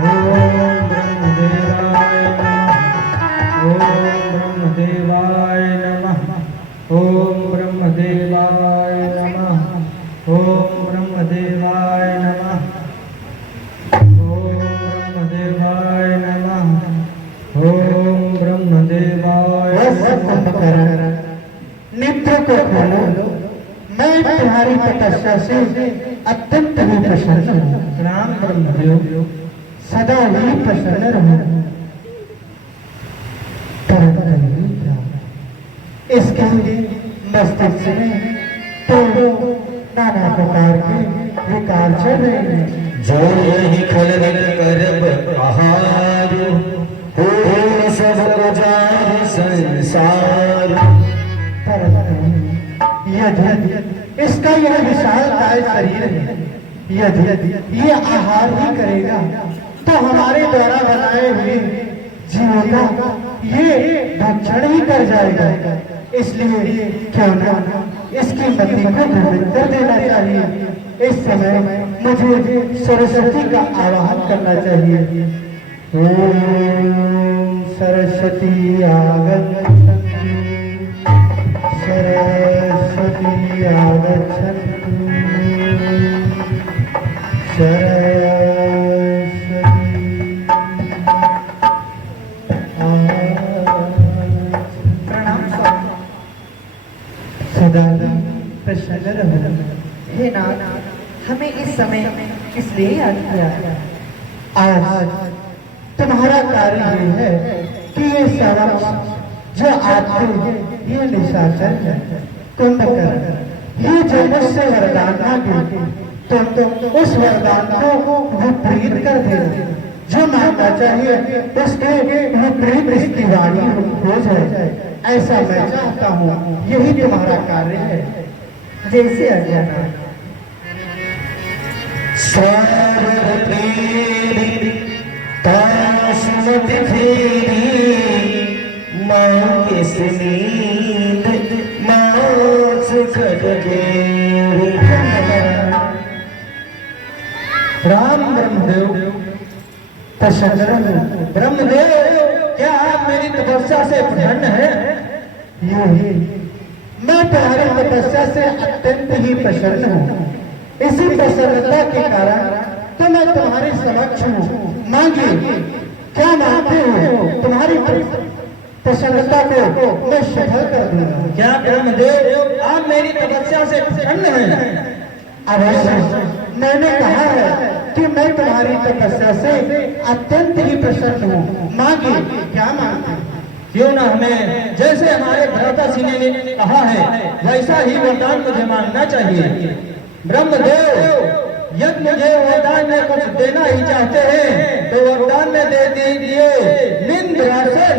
ब्रह्मदेवाय नमः। ओम ब्रह्मदेवाय नमः। ओम ब्रह्मदेवाय नमः। ओम ब्रह्मदेवाय नमः। ओम ब्रह्मदेवाय नमः। नेत्र को खोलो, मैं तुम्हारी तपस्या से अत्यंत ही प्रसन्न हूँ। राम ब्रह्मदेव सदा ही प्रसन्न रहूं। इसके मस्तिष्क में तो नाना प्रकार के विकार चल रहे हैं। जो यही खलनक करब आहार हो सब जान संसार। यदि इसका यह विशालकाय शरीर है, यदि ये आहार ही करेगा तो हमारे द्वारा बनाए हुए जीवों का ये भक्षण ही कर जाएगा। इसलिए क्यों ना इसकी मति को भ्रमित कर देना चाहिए। इस समय मुझे सरस्वती का आवाहन करना चाहिए। ओम सरस्वती आगच्छन्तु, सरस्वती आगच्छन्तु, हे नाथ, हमें इस समय इसलिए याद किया। आज तुम्हारा कार्य ये है कि ये समक्ष जो आते ये निशाचर है, कुंभकर्ण, ये जो मुझसे वरदान मांगे तो उस वरदान को विपरीत कर देना। जो मांगना चाहिए उसके विपरीत इसकी वाणी हो जाए, ऐसा मैं चाहता हूँ। यही तुम्हारा कार्य है। जैसे अज्ञाना राम ब्रह्मदेव प्रसन्न रहो। ब्रह्मदेव, क्या आप मेरी तपस्या से प्रसन्न हैं? ये मैं तुम्हारी तपस्या से अत्यंत ही प्रसन्न हूँ। इसी प्रसन्नता के कारण तो मैं तुम्हारे समक्ष हूँ। मांगिए, क्या मांगते हो? तुम्हारी प्रसन्नता को मैं सफल कर दूंगा। क्या ब्रह्मदेव आप मेरी तपस्या से प्रसन्न हैं? अवश्य, मैंने कहा है कि मैं तुम्हारी तपस्या से अत्यंत ही प्रसन्न हूँ। मांगिए, क्या मांगते? क्यों ना हमें जैसे हमारे भ्राता सिंह ने कहा है वैसा ही वरदान मुझे मांगना चाहिए। ब्रह्मदेव, यदि मुझे वरदान में कुछ देना ही चाहते हैं तो वरदान में दे दीजिए निंद्रासन।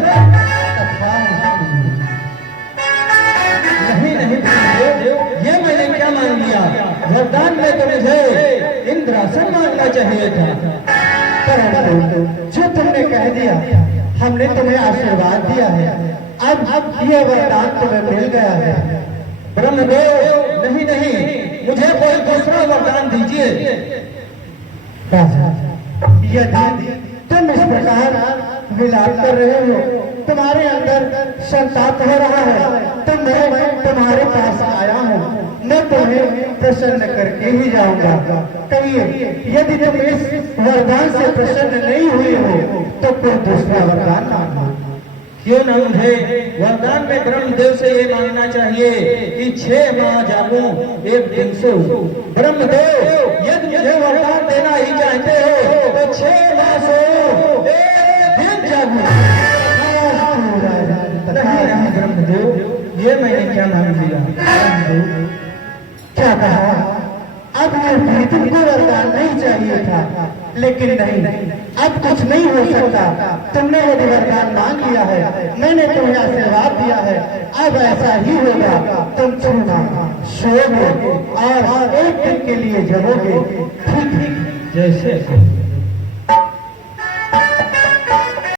नहीं नहीं ब्रह्मदेव, ये मैंने क्या मांग लिया? वरदान में तो मुझे इंद्रासन मांगना चाहिए था। परंतु जो तुमने कह दिया, हमने तुम्हें आशीर्वाद दिया है। अब ये वरदान तुम्हें मिल गया है। ब्रह्मदेव, नहीं नहीं, मुझे कोई दूसरा वरदान दीजिए। यदि तुम इस प्रकार विलाप कर रहे हो, तुम्हारे अंदर संताप हो रहा है, तो मैं तुम्हारे पास आया हूँ। मैं तुम्हें प्रसन्न करके ही जाऊंगा। कहिए, यदि तुम इस वरदान से प्रसन्न नहीं हुए हो तो कोई दूसरा वरदान मांगो। क्यों ना मुझे वरदान में ब्रह्मदेव से ये मांगना चाहिए कि 6 माह जागूं, 1 दिन सोऊं। ब्रह्मदेव, यदि मुझे वरदान देना ही चाहते हो तो 6 माह सोऊं, 1 दिन जागूं। नहीं नहीं ब्रह्मदेव, ये मैंने क्या मांग लिया? क्या कहा? अब ये तुमको वरदान नहीं चाहिए था, लेकिन नहीं, अब कुछ नहीं हो सकता। तुमने यदि वरदान मांग लिया है, मैंने तुम्हें आशीर्वाद दिया है, अब ऐसा ही होगा। तुम छूना, सोओगे और 1 दिन के लिए जगोगे। ठीक जैसे